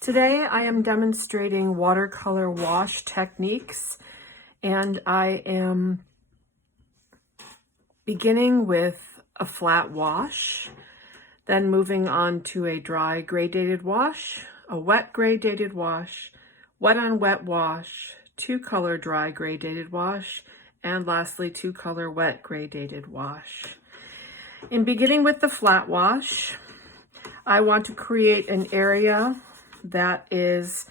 Today I am demonstrating watercolor wash techniques, and I am beginning with a flat wash, then moving on to a dry gradated wash, a wet gradated wash, wet on wet wash, two color dry gradated wash, and lastly two color wet gradated wash. In beginning with the flat wash, I want to create an area that is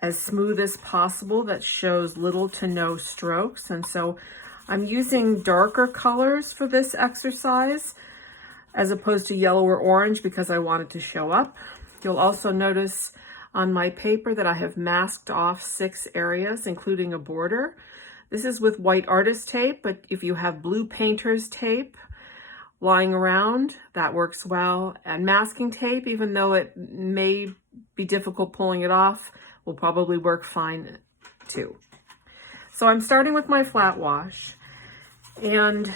as smooth as possible, that shows little to no strokes. And so I'm using darker colors for this exercise as opposed to yellow or orange because I want it to show up. You'll also notice on my paper that I have masked off 6 areas, including a border. This is with white artist tape, but if you have blue painter's tape lying around, that works well. And masking tape, even though it may be difficult pulling it off, will probably work fine too. So I'm starting with my flat wash, and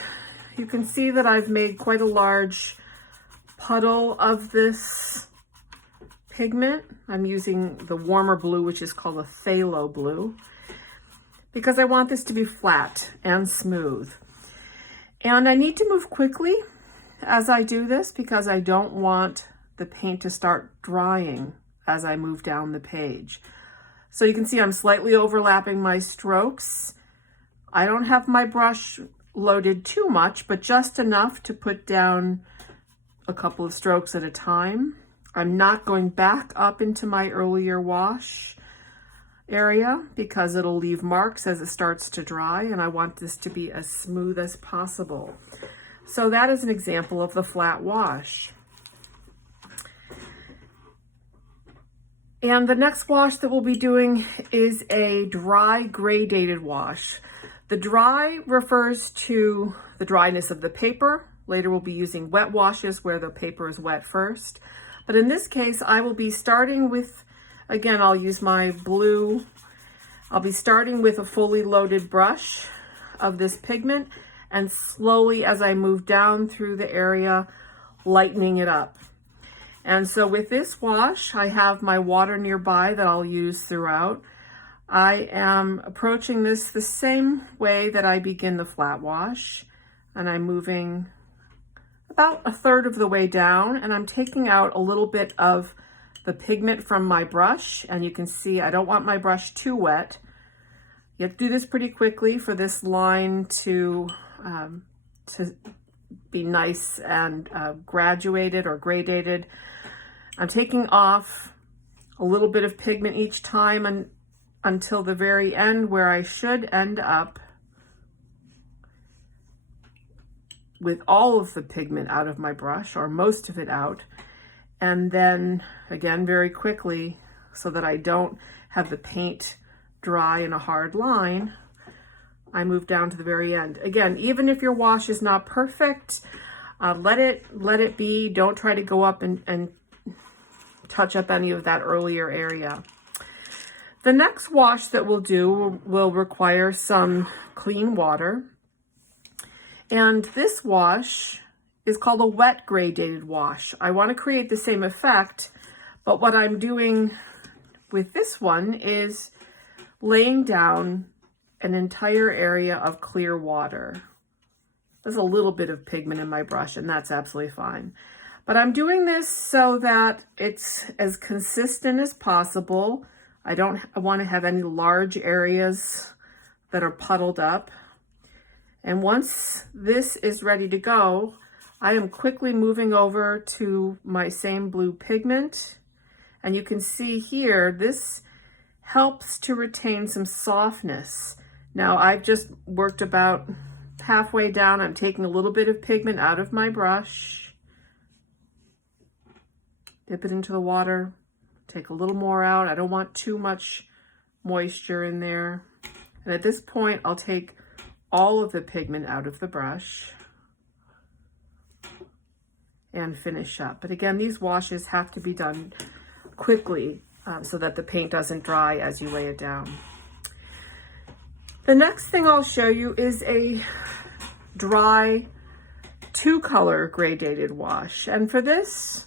you can see that I've made quite a large puddle of this pigment. I'm using the warmer blue, which is called a phthalo blue, because I want this to be flat and smooth. And I need to move quickly as I do this because I don't want the paint to start drying as I move down the page. So you can see I'm slightly overlapping my strokes. I don't have my brush loaded too much, but just enough to put down a couple of strokes at a time. I'm not going back up into my earlier wash area because it'll leave marks as it starts to dry, and I want this to be as smooth as possible. So that is an example of the flat wash. And the next wash that we'll be doing is a dry gradated wash. The dry refers to the dryness of the paper. Later we'll be using wet washes where the paper is wet first. But in this case, I will be starting with, again, I'll use my blue. I'll be starting with a fully loaded brush of this pigment, and slowly as I move down through the area, lightening it up. And so with this wash, I have my water nearby that I'll use throughout. I am approaching this the same way that I begin the flat wash, and I'm moving about a third of the way down, and I'm taking out a little bit of the pigment from my brush, and you can see I don't want my brush too wet. You have to do this pretty quickly for this line to be nice and graduated or gradated. I'm taking off a little bit of pigment each time until the very end, where I should end up with all of the pigment out of my brush, or most of it out. And then again, very quickly, so that I don't have the paint dry in a hard line, I move down to the very end. Again, even if your wash is not perfect, let it be. Don't try to go up and touch up any of that earlier area. The next wash that we'll do will require some clean water. And this wash is called a wet gradated wash. I want to create the same effect, but what I'm doing with this one is laying down an entire area of clear water. There's a little bit of pigment in my brush, and that's absolutely fine. But I'm doing this so that it's as consistent as possible. I don't want to have any large areas that are puddled up. And once this is ready to go, I am quickly moving over to my same blue pigment. And you can see here, this helps to retain some softness. Now I've just worked about halfway down. I'm taking a little bit of pigment out of my brush, dip it into the water, take a little more out. I don't want too much moisture in there. And at this point, I'll take all of the pigment out of the brush and finish up. But again, these washes have to be done quickly so that the paint doesn't dry as you lay it down. The next thing I'll show you is a dry two-color gradated wash. And for this,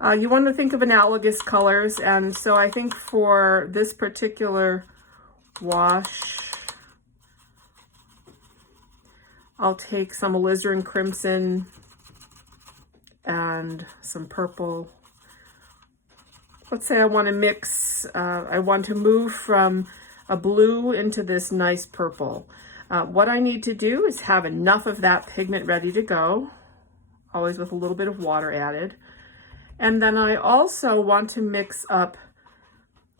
You want to think of analogous colors, and so I think for this particular wash, I'll take some alizarin crimson and some purple. Let's say I want to mix, I want to move from a blue into this nice purple. What I need to do is have enough of that pigment ready to go, always with a little bit of water added. And then I also want to mix up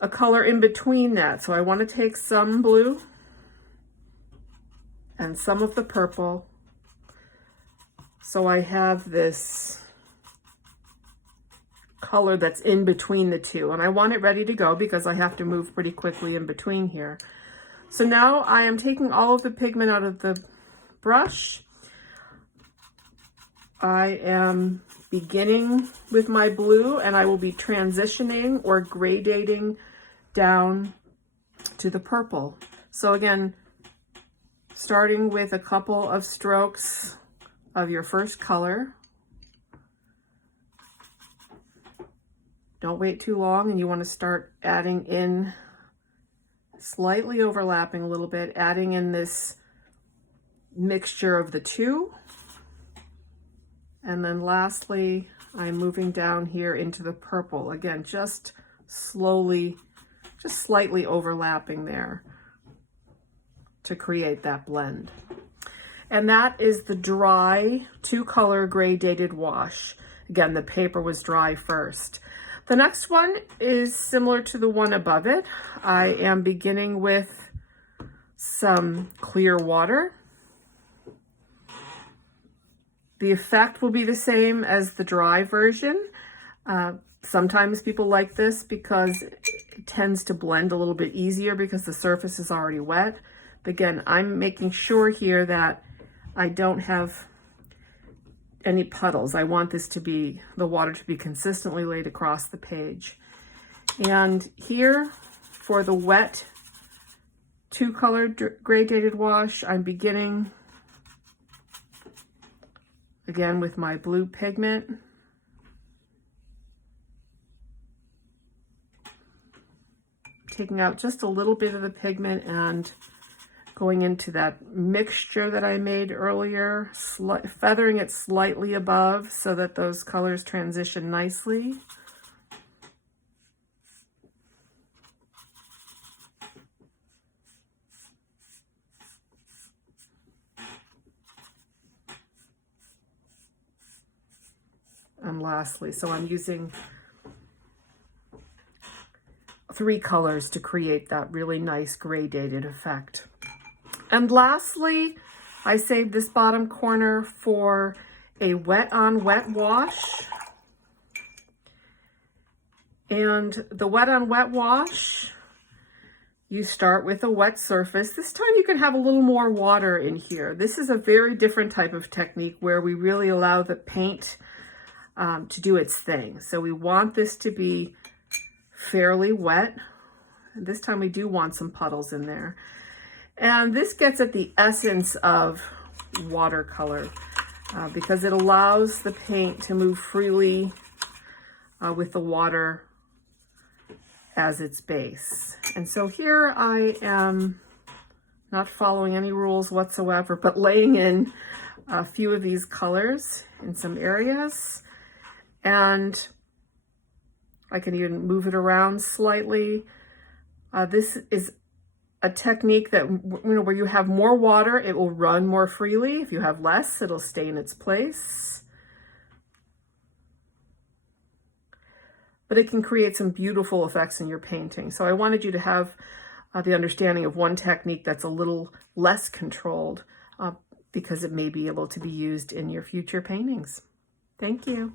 a color in between that. So I want to take some blue and some of the purple. So I have this color that's in between the two, and I want it ready to go because I have to move pretty quickly in between here. So now I am taking all of the pigment out of the brush. I am beginning with my blue, and I will be transitioning or gradating down to the purple. So again, starting with a couple of strokes of your first color. Don't wait too long, and you want to start adding in, slightly overlapping a little bit, adding in this mixture of the two. And then lastly, I'm moving down here into the purple. Again, just slowly, just slightly overlapping there to create that blend. And that is the dry 2-color gradated wash. Again, the paper was dry first. The next one is similar to the one above it. I am beginning with some clear water. The effect will be the same as the dry version. Sometimes people like this because it tends to blend a little bit easier because the surface is already wet. But again, I'm making sure here that I don't have any puddles. I want this to be, the water to be consistently laid across the page. And here for the wet 2-color gradated wash, I'm beginning again with my blue pigment. Taking out just a little bit of the pigment and going into that mixture that I made earlier, feathering it slightly above so that those colors transition nicely. And lastly, so I'm using 3 colors to create that really nice gradated effect. And lastly, I saved this bottom corner for a wet on wet wash. And the wet on wet wash, you start with a wet surface. This time you can have a little more water in here. This is a very different type of technique where we really allow the paint to do its thing. So we want this to be fairly wet. And this time we do want some puddles in there. And this gets at the essence of watercolor because it allows the paint to move freely with the water as its base. And so here I am not following any rules whatsoever, but laying in a few of these colors in some areas. And I can even move it around slightly. This is a technique that, where you have more water, it will run more freely. If you have less, it'll stay in its place. But it can create some beautiful effects in your painting. So I wanted you to have the understanding of one technique that's a little less controlled because it may be able to be used in your future paintings. Thank you.